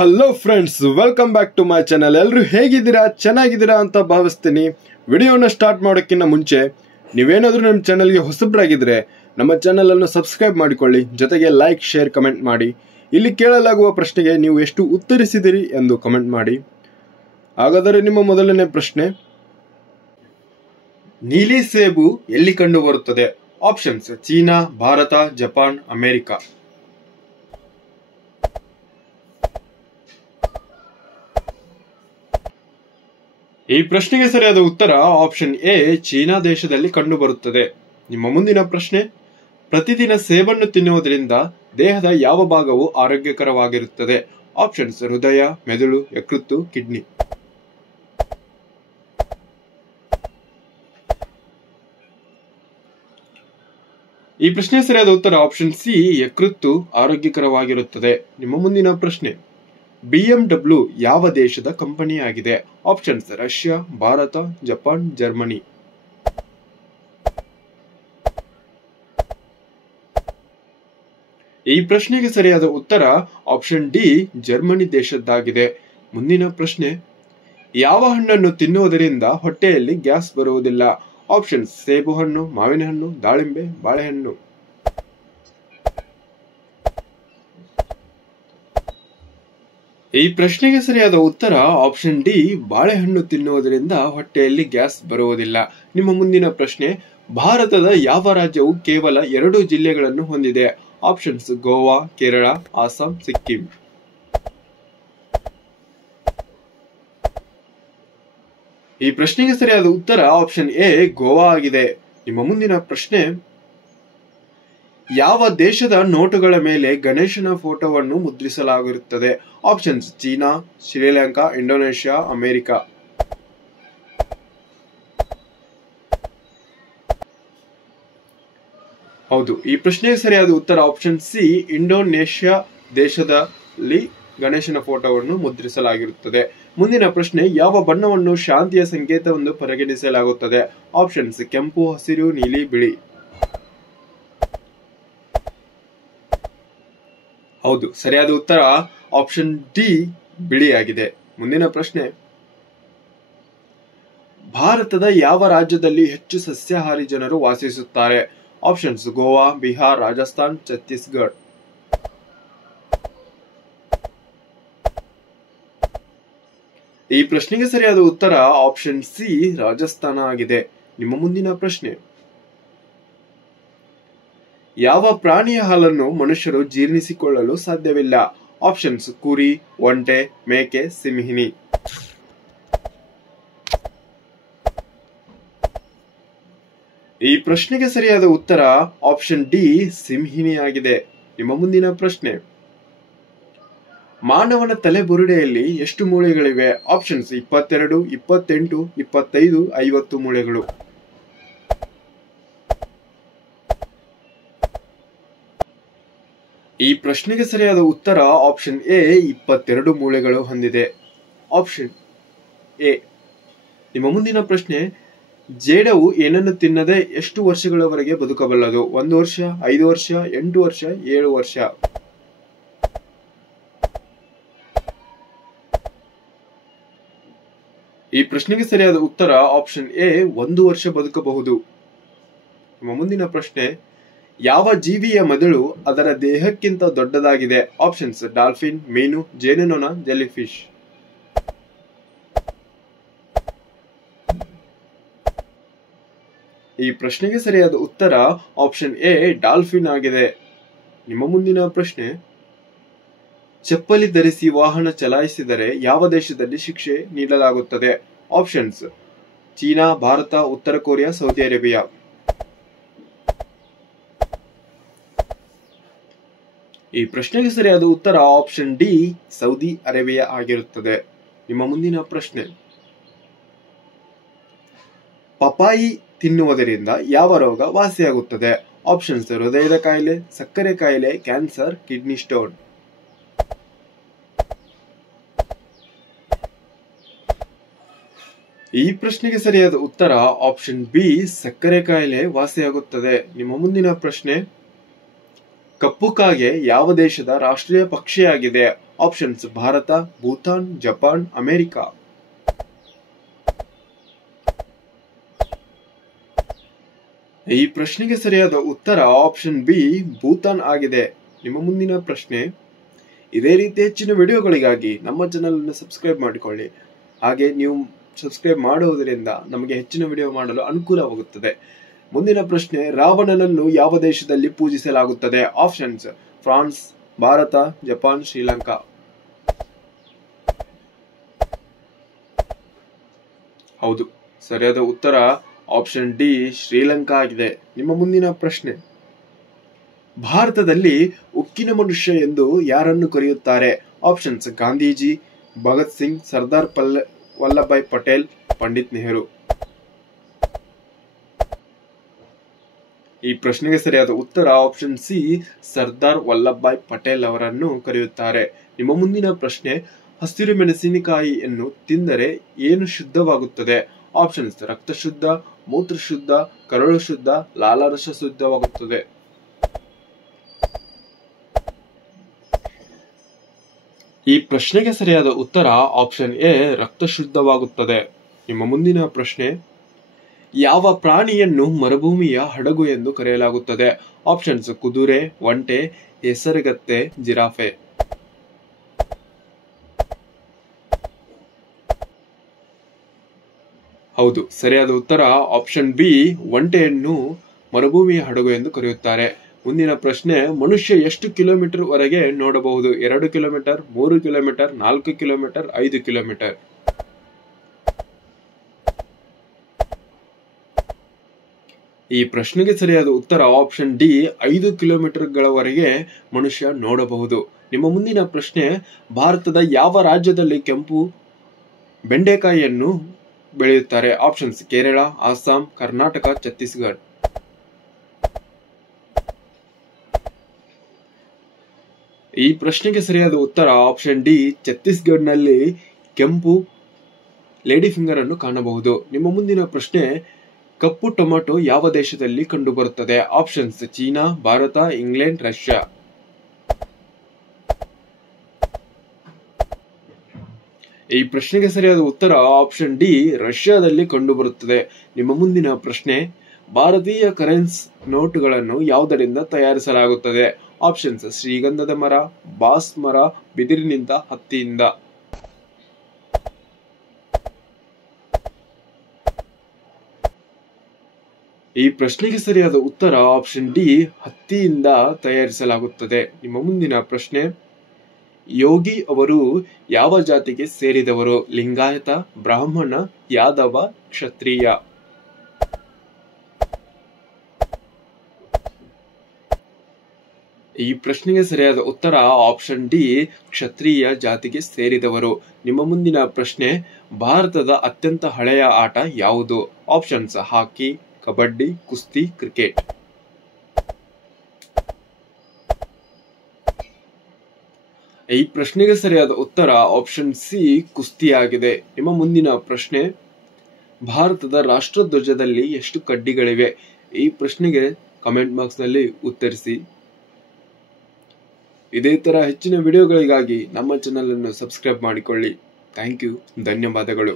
Hello friends, welcome back to my channel. ಎಲ್ಲರೂ ಹೇಗಿದ್ದೀರಾ? ಚೆನ್ನಾಗಿದ್ದೀರಾ ಅಂತ ಭಾವಿಸ್ತೀನಿ. ವಿಡಿಯೋನ ಸ್ಟಾರ್ಟ್ ಮಾಡೋಕ್ಕಿಂತ ಮುಂಚೆ ನೀವೇನಾದರೂ ನಮ್ಮ ಚಾನಲ್ಗೆ ಹೊಸಬ್ರಾಗಿದ್ರೆ ನಮ್ಮ ಚಾನಲನ್ನು ಸಬ್ಸ್ಕ್ರೈಬ್ ಮಾಡಿಕೊಳ್ಳಿ, ಜೊತೆಗೆ ಲೈಕ್, ಶೇರ್, ಕಮೆಂಟ್ ಮಾಡಿ. ಇಲ್ಲಿ ಕೇಳಲಾಗುವ ಪ್ರಶ್ನೆಗೆ ನೀವು ಎಷ್ಟು ಉತ್ತರಿಸಿದಿರಿ ಎಂದು ಕಮೆಂಟ್ ಮಾಡಿ. ಹಾಗಾದರೆ ನಿಮ್ಮ ಮೊದಲನೇ ಪ್ರಶ್ನೆ, ನೀಲಿ ಸೇಬು ಎಲ್ಲಿ ಕಂಡು ಬರುತ್ತದೆ? Options: China, Bharat, Japan, America. ಈ ಪ್ರಶ್ನೆಗೆ ಸರಿಯಾದ ಉತ್ತರ ಆಪ್ಷನ್ ಎ, ಚೀನಾ ದೇಶದಲ್ಲಿ ಕಂಡುಬರುತ್ತದೆ. ನಿಮ್ಮ ಮುಂದಿನ ಪ್ರಶ್ನೆ, ಪ್ರತಿದಿನ ಸೇಬನ್ನು ತಿನ್ನುವುದರಿಂದ ದೇಹದ ಯಾವ ಭಾಗವು ಆರೋಗ್ಯಕರವಾಗಿರುತ್ತದೆ? ಆಪ್ಷನ್ಸ್: ಹೃದಯ, ಮೆದುಳು, ಯಕೃತ್ತು, ಕಿಡ್ನಿ. ಈ ಪ್ರಶ್ನೆಗೆ ಸರಿಯಾದ ಉತ್ತರ ಆಪ್ಷನ್ ಸಿ, ಯಕೃತ್ತು ಆರೋಗ್ಯಕರವಾಗಿರುತ್ತದೆ. ನಿಮ್ಮ ಮುಂದಿನ ಪ್ರಶ್ನೆ, BMW ಯಾವ ದೇಶದ ಕಂಪನಿಯಾಗಿದೆ? Options: Russia, Bharat, Japan, Germany. ಈ ಪ್ರಶ್ನೆಗೆ ಸರಿಯಾದ ಉತ್ತರ ಆಪ್ಷನ್ ಡಿ, ಜರ್ಮನಿ ದೇಶದ್ದಾಗಿದೆ. ಮುಂದಿನ ಪ್ರಶ್ನೆ, ಯಾವ ಹಣ್ಣನ್ನು ತಿನ್ನುವುದರಿಂದ ಹೊಟ್ಟೆಯಲ್ಲಿ ಗ್ಯಾಸ್ ಬರುವುದಿಲ್ಲ? ಆಪ್ಷನ್ಸ್: ಸೇಬು ಹಣ್ಣು, ಮಾವಿನ ಹಣ್ಣು, ದಾಳಿಂಬೆ, ಬಾಳೆಹಣ್ಣು. ಈ ಪ್ರಶ್ನೆಗೆ ಸರಿಯಾದ ಉತ್ತರ ಆಪ್ಷನ್ ಡಿ, ಬಾಳೆಹಣ್ಣು ತಿನ್ನುವುದರಿಂದ ಹೊಟ್ಟೆಯಲ್ಲಿ ಗ್ಯಾಸ್ ಬರುವುದಿಲ್ಲ. ನಿಮ್ಮ ಮುಂದಿನ ಪ್ರಶ್ನೆ, ಭಾರತದ ಯಾವ ರಾಜ್ಯವು ಕೇವಲ 2 ಜಿಲ್ಲೆಗಳನ್ನು ಹೊಂದಿದೆ? ಆಪ್ಷನ್ಸ್: ಗೋವಾ, ಕೇರಳ, ಅಸ್ಸಾಂ, ಸಿಕ್ಕಿಂ. ಈ ಪ್ರಶ್ನೆಗೆ ಸರಿಯಾದ ಉತ್ತರ ಆಪ್ಷನ್ ಎ, ಗೋವಾ ಆಗಿದೆ. ನಿಮ್ಮ ಮುಂದಿನ ಪ್ರಶ್ನೆ, ಯಾವ ದೇಶದ ನೋಟುಗಳ ಮೇಲೆ ಗಣೇಶನ ಫೋಟೋವನ್ನು ಮುದ್ರಿಸಲಾಗಿರುತ್ತದೆ? Options: China, Sri Lanka, Indonesia, America. ಹೌದು, ಈ ಪ್ರಶ್ನೆಗೆ ಸರಿಯಾದ ಉತ್ತರ ಆಪ್ಷನ್ ಸಿ, ಇಂಡೋನೇಷ್ಯಾ ದೇಶದಲ್ಲಿ ಗಣೇಶನ ಫೋಟೋವನ್ನು ಮುದ್ರಿಸಲಾಗಿರುತ್ತದೆ. ಮುಂದಿನ ಪ್ರಶ್ನೆ, ಯಾವ ಬಣ್ಣವನ್ನು ಶಾಂತಿಯ ಸಂಕೇತವೆಂದು ಪರಿಗಣಿಸಲಾಗುತ್ತದೆ? ಆಪ್ಷನ್ಸ್: ಕೆಂಪು, ಹಸಿರು, ನೀಲಿ, ಬಿಳಿ. ಹೌದು, ಸರಿಯಾದ ಉತ್ತರ ಆಪ್ಷನ್ ಡಿ, ಬಿಳಿಯಾಗಿದೆ. ಮುಂದಿನ ಪ್ರಶ್ನೆ, ಭಾರತದ ಯಾವ ರಾಜ್ಯದಲ್ಲಿ ಹೆಚ್ಚು ಸಸ್ಯಾಹಾರಿ ಜನರು ವಾಸಿಸುತ್ತಾರೆ? ಆಪ್ಷನ್ಸ್: ಗೋವಾ, ಬಿಹಾರ್, ರಾಜಸ್ಥಾನ್, ಛತ್ತೀಸ್ಗಢ. ಈ ಪ್ರಶ್ನೆಗೆ ಸರಿಯಾದ ಉತ್ತರ ಆಪ್ಷನ್ ಸಿ, ರಾಜಸ್ಥಾನ ಆಗಿದೆ. ನಿಮ್ಮ ಮುಂದಿನ ಪ್ರಶ್ನೆ, ಯಾವ ಪ್ರಾಣಿಯ ಹಾಲನ್ನು ಮನುಷ್ಯರು ಜೀರ್ಣಿಸಿಕೊಳ್ಳಲು ಸಾಧ್ಯವಿಲ್ಲ? ಆಪ್ಷನ್ಸ್: ಕುರಿ, ಒಂಟೆ, ಮೇಕೆ, ಸಿಂಹಿಣಿ. ಈ ಪ್ರಶ್ನೆಗೆ ಸರಿಯಾದ ಉತ್ತರ ಆಪ್ಷನ್ ಡಿ, ಸಿಂಹಿಣಿ ಆಗಿದೆ. ನಿಮ್ಮ ಮುಂದಿನ ಪ್ರಶ್ನೆ, ಮಾನವನ ತಲೆಬುರುಡೆಯಲ್ಲಿ ಎಷ್ಟು ಮೂಳೆಗಳಿವೆ? ಆಪ್ಷನ್ಸ್: 22, 28, 25, 50 ಮೂಳೆಗಳು. ಈ ಪ್ರಶ್ನೆಗೆ ಸರಿಯಾದ ಉತ್ತರ ಆಪ್ಷನ್ ಎ, 22 ಮೂಳೆಗಳು ಹೊಂದಿದೆ. Option A. ನಿಮ್ಮ ಮುಂದಿನ ಪ್ರಶ್ನೆ, ಜೇಡವು ಏನನ್ನು ತಿನ್ನದೆ ಎಷ್ಟು ವರ್ಷಗಳವರೆಗೆ ಬದುಕಬಲ್ಲದು? 1 ವರ್ಷ, 5 ವರ್ಷ, 8 ವರ್ಷ, 7 ವರ್ಷ. ಈ ಪ್ರಶ್ನೆಗೆ ಸರಿಯಾದ ಉತ್ತರ ಆಪ್ಷನ್ ಎ, 1 ವರ್ಷ ಬದುಕಬಹುದು. ನಿಮ್ಮ ಮುಂದಿನ ಪ್ರಶ್ನೆ, ಯಾವ ಜೀವಿಯ ಮೆದುಳು ಅದರ ದೇಹಕ್ಕಿಂತ ದೊಡ್ಡದಾಗಿದೆ? ಆಪ್ಷನ್ಸ್: ಡಾಲ್ಫಿನ್, ಮೀನು, ಜೇನುನೊಣ, ಜೆಲ್ಲಿಫಿಶ್. ಈ ಪ್ರಶ್ನೆಗೆ ಸರಿಯಾದ ಉತ್ತರ ಆಪ್ಷನ್ ಎ, ಡಾಲ್ಫಿನ್ ಆಗಿದೆ. ನಿಮ್ಮ ಮುಂದಿನ ಪ್ರಶ್ನೆ, ಚಪ್ಪಲಿ ಧರಿಸಿ ವಾಹನ ಚಲಾಯಿಸಿದರೆ ಯಾವ ದೇಶದಲ್ಲಿ ಶಿಕ್ಷೆ ನೀಡಲಾಗುತ್ತದೆ? ಆಪ್ಷನ್ಸ್: ಚೀನಾ, ಭಾರತ, ಉತ್ತರ ಕೊರಿಯಾ, ಸೌದಿ ಅರೇಬಿಯಾ. ಈ ಪ್ರಶ್ನೆಗೆ ಸರಿಯಾದ ಉತ್ತರ ಆಪ್ಷನ್ ಡಿ, ಸೌದಿ ಅರೇಬಿಯಾ ಆಗಿರುತ್ತದೆ. ನಿಮ್ಮ ಮುಂದಿನ ಪ್ರಶ್ನೆ, ಪಪಾಯಿ ತಿನ್ನುವುದರಿಂದ ಯಾವ ರೋಗ ವಾಸಿಯಾಗುತ್ತದೆ? ಆಪ್ಷನ್ಸ್: ಹೃದಯದ ಕಾಯಿಲೆ, ಸಕ್ಕರೆ ಕಾಯಿಲೆ, ಕ್ಯಾನ್ಸರ್, ಕಿಡ್ನಿ ಸ್ಟೋನ್. ಈ ಪ್ರಶ್ನೆಗೆ ಸರಿಯಾದ ಉತ್ತರ ಆಪ್ಷನ್ ಬಿ, ಸಕ್ಕರೆ ಕಾಯಿಲೆ ವಾಸಿಯಾಗುತ್ತದೆ. ನಿಮ್ಮ ಮುಂದಿನ ಪ್ರಶ್ನೆ, ಕಪ್ಪು ಕಾಗೆ ಯಾವ ದೇಶದ ರಾಷ್ಟ್ರೀಯ ಪಕ್ಷಿಯಾಗಿದೆ? Options Bharat, Bhutan, Japan, America. ಈ ಪ್ರಶ್ನೆಗೆ ಸರಿಯಾದ ಉತ್ತರ ಆಪ್ಷನ್ ಬಿ ಭೂತಾನ್ ಆಗಿದೆ. ನಿಮ್ಮ ಮುಂದಿನ ಪ್ರಶ್ನೆ, ಇದೇ ರೀತಿ ಹೆಚ್ಚಿನ ವಿಡಿಯೋಗಳಿಗಾಗಿ ನಮ್ಮ ಚಾನೆಲ್ ಅನ್ನು ಸಬ್ಸ್ಕ್ರೈಬ್ ಮಾಡಿಕೊಳ್ಳಿ. ಹಾಗೆ ನೀವು ಸಬ್ಸ್ಕ್ರೈಬ್ ಮಾಡುವುದರಿಂದ ನಮಗೆ ಹೆಚ್ಚಿನ ವಿಡಿಯೋ ಮಾಡಲು ಅನುಕೂಲವಾಗುತ್ತದೆ. ಮುಂದಿನ ಪ್ರಶ್ನೆ, ರಾವಣನನ್ನು ಯಾವ ದೇಶದಲ್ಲಿ ಪೂಜಿಸಲಾಗುತ್ತದೆ? Options France, Bharat, Japan, Sri Lanka. ಹೌದು, ಸರಿಯಾದ ಉತ್ತರ ಆಪ್ಷನ್ ಡಿ ಶ್ರೀಲಂಕಾ ಆಗಿದೆ. ನಿಮ್ಮ ಮುಂದಿನ ಪ್ರಶ್ನೆ, ಭಾರತದಲ್ಲಿ ಉಕ್ಕಿನ ಮನುಷ್ಯ ಎಂದು ಯಾರನ್ನು ಕರೆಯುತ್ತಾರೆ? ಆಪ್ಷನ್ಸ್ ಗಾಂಧೀಜಿ, ಭಗತ್ ಸಿಂಗ್, ಸರ್ದಾರ್ ವಲ್ಲಭಾಯ್ ಪಟೇಲ್, ಪಂಡಿತ್ ನೆಹರು. ಈ ಪ್ರಶ್ನೆಗೆ ಸರಿಯಾದ ಉತ್ತರ ಆಪ್ಷನ್ ಸಿ ಸರ್ದಾರ್ ವಲ್ಲಭಾಯ್ ಪಟೇಲ್ ಅವರನ್ನು ಕರೆಯುತ್ತಾರೆ. ನಿಮ್ಮ ಮುಂದಿನ ಪ್ರಶ್ನೆ, ಹಸಿರು ಮೆಣಸಿನಕಾಯಿಯನ್ನು ತಿಂದರೆ ಏನು ಶುದ್ಧವಾಗುತ್ತದೆ? ಆಪ್ಷನ್ಸ್ ರಕ್ತ ಶುದ್ಧ, ಮೂತ್ರ ಶುದ್ಧ, ಕರಳು ಶುದ್ಧ, ಲಾಲಾರಸ ಶುದ್ಧವಾಗುತ್ತದೆ. ಈ ಪ್ರಶ್ನೆಗೆ ಸರಿಯಾದ ಉತ್ತರ ಆಪ್ಷನ್ ಎ ರಕ್ತ ಶುದ್ಧವಾಗುತ್ತದೆ. ನಿಮ್ಮ ಮುಂದಿನ ಪ್ರಶ್ನೆ, ಯಾವ ಪ್ರಾಣಿಯನ್ನು ಮರುಭೂಮಿಯ ಹಡಗು ಎಂದು ಕರೆಯಲಾಗುತ್ತದೆ? ಆಪ್ಷನ್ಸ್ ಕುದುರೆ, ಒಂಟೆ, ಹೆಸರುಗತ್ತೆ, ಜಿರಾಫೆ. ಹೌದು, ಸರಿಯಾದ ಉತ್ತರ ಆಪ್ಷನ್ ಬಿ ಒಂಟೆಯನ್ನು ಮರುಭೂಮಿಯ ಹಡಗು ಎಂದು ಕರೆಯುತ್ತಾರೆ. ಮುಂದಿನ ಪ್ರಶ್ನೆ, ಮನುಷ್ಯ ಎಷ್ಟು ಕಿಲೋಮೀಟರ್ ವರೆಗೆ ನೋಡಬಹುದು? 2 ಕಿಲೋಮೀಟರ್, 3 ಕಿಲೋಮೀಟರ್, 4 ಕಿಲೋಮೀಟರ್, 5 ಕಿಲೋಮೀಟರ್. ಈ ಪ್ರಶ್ನೆಗೆ ಸರಿಯಾದ ಉತ್ತರ ಆಪ್ಷನ್ ಡಿ 5 ಕಿಲೋಮೀಟರ್ಗಳವರೆಗೆ ಮನುಷ್ಯ ನೋಡಬಹುದು. ನಿಮ್ಮ ಮುಂದಿನ ಪ್ರಶ್ನೆ, ಭಾರತದ ಯಾವ ರಾಜ್ಯದಲ್ಲಿ ಕೆಂಪು ಬೆಂಡೆಕಾಯಿಯನ್ನು ಬೆಳೆಯುತ್ತಾರೆ? ಆಪ್ಷನ್ಸ್ ಕೇರಳ, ಅಸ್ಸಾಂ, ಕರ್ನಾಟಕ, ಛತ್ತೀಸ್ಗಢ. ಈ ಪ್ರಶ್ನೆಗೆ ಸರಿಯಾದ ಉತ್ತರ ಆಪ್ಷನ್ ಡಿ ಛತ್ತೀಸ್ಗಢನಲ್ಲಿ ಕೆಂಪು ಲೇಡಿ ಫಿಂಗರ್ ಅನ್ನು ಕಾಣಬಹುದು. ನಿಮ್ಮ ಮುಂದಿನ ಪ್ರಶ್ನೆ, ಕಪ್ಪು ಟೊಮೆಟೊ ಯಾವ ದೇಶದಲ್ಲಿ ಕಂಡುಬರುತ್ತದೆ? Options China, Bharat, England, Russia. ಈ ಪ್ರಶ್ನೆಗೆ ಸರಿಯಾದ ಉತ್ತರ ಆಪ್ಷನ್ ಡಿ ರಷ್ಯಾದಲ್ಲಿ ಕಂಡುಬರುತ್ತದೆ. ನಿಮ್ಮ ಮುಂದಿನ ಪ್ರಶ್ನೆ, ಭಾರತೀಯ ಕರೆನ್ಸಿ ನೋಟುಗಳನ್ನು ಯಾವುದರಿಂದ ತಯಾರಿಸಲಾಗುತ್ತದೆ? ಆಪ್ಷನ್ಸ್ ಶ್ರೀಗಂಧದ ಮರ, ಬಾಸ್ ಮರ, ಬಿದಿರಿನಿಂದ, ಹತ್ತಿಯಿಂದ. ಈ ಪ್ರಶ್ನೆಗೆ ಸರಿಯಾದ ಉತ್ತರ ಆಪ್ಷನ್ ಡಿ ಹತ್ತಿಯಿಂದ ತಯಾರಿಸಲಾಗುತ್ತದೆ. ನಿಮ್ಮ ಮುಂದಿನ ಪ್ರಶ್ನೆ, ಯೋಗಿ ಅವರು ಯಾವ ಜಾತಿಗೆ ಸೇರಿದವರು? ಲಿಂಗಾಯತ, ಬ್ರಾಹ್ಮಣ, ಯಾದವ, ಕ್ಷತ್ರಿಯ. ಈ ಪ್ರಶ್ನೆಗೆ ಸರಿಯಾದ ಉತ್ತರ ಆಪ್ಷನ್ ಡಿ ಕ್ಷತ್ರಿಯ ಜಾತಿಗೆ ಸೇರಿದವರು. ನಿಮ್ಮ ಮುಂದಿನ ಪ್ರಶ್ನೆ, ಭಾರತದ ಅತ್ಯಂತ ಹಳೆಯ ಆಟ ಯಾವುದು? ಆಪ್ಷನ್ಸ್ ಹಾಕಿ, ಕಬಡ್ಡಿ, ಕುಸ್ತಿ, ಕ್ರಿಕೆಟ್. ಈ ಪ್ರಶ್ನೆಗೆ ಸರಿಯಾದ ಉತ್ತರ ಆಪ್ಷನ್ ಸಿ ಕುಸ್ತಿಯಾಗಿದೆ. ನಿಮ್ಮ ಮುಂದಿನ ಪ್ರಶ್ನೆ, ಭಾರತದ ರಾಷ್ಟ್ರಧ್ವಜದಲ್ಲಿ ಎಷ್ಟು ಕಡ್ಡಿಗಳಿವೆ? ಈ ಪ್ರಶ್ನೆಗೆ ಕಮೆಂಟ್ ಬಾಕ್ಸ್ ನಲ್ಲಿ ಉತ್ತರಿಸಿ. ಇದೇ ತರ ಹೆಚ್ಚಿನ ವಿಡಿಯೋಗಳಿಗಾಗಿ ನಮ್ಮ ಚಾನೆಲ್ ಅನ್ನು ಸಬ್ಸ್ಕ್ರೈಬ್ ಮಾಡಿಕೊಳ್ಳಿ. ಥ್ಯಾಂಕ್ ಯು, ಧನ್ಯವಾದಗಳು.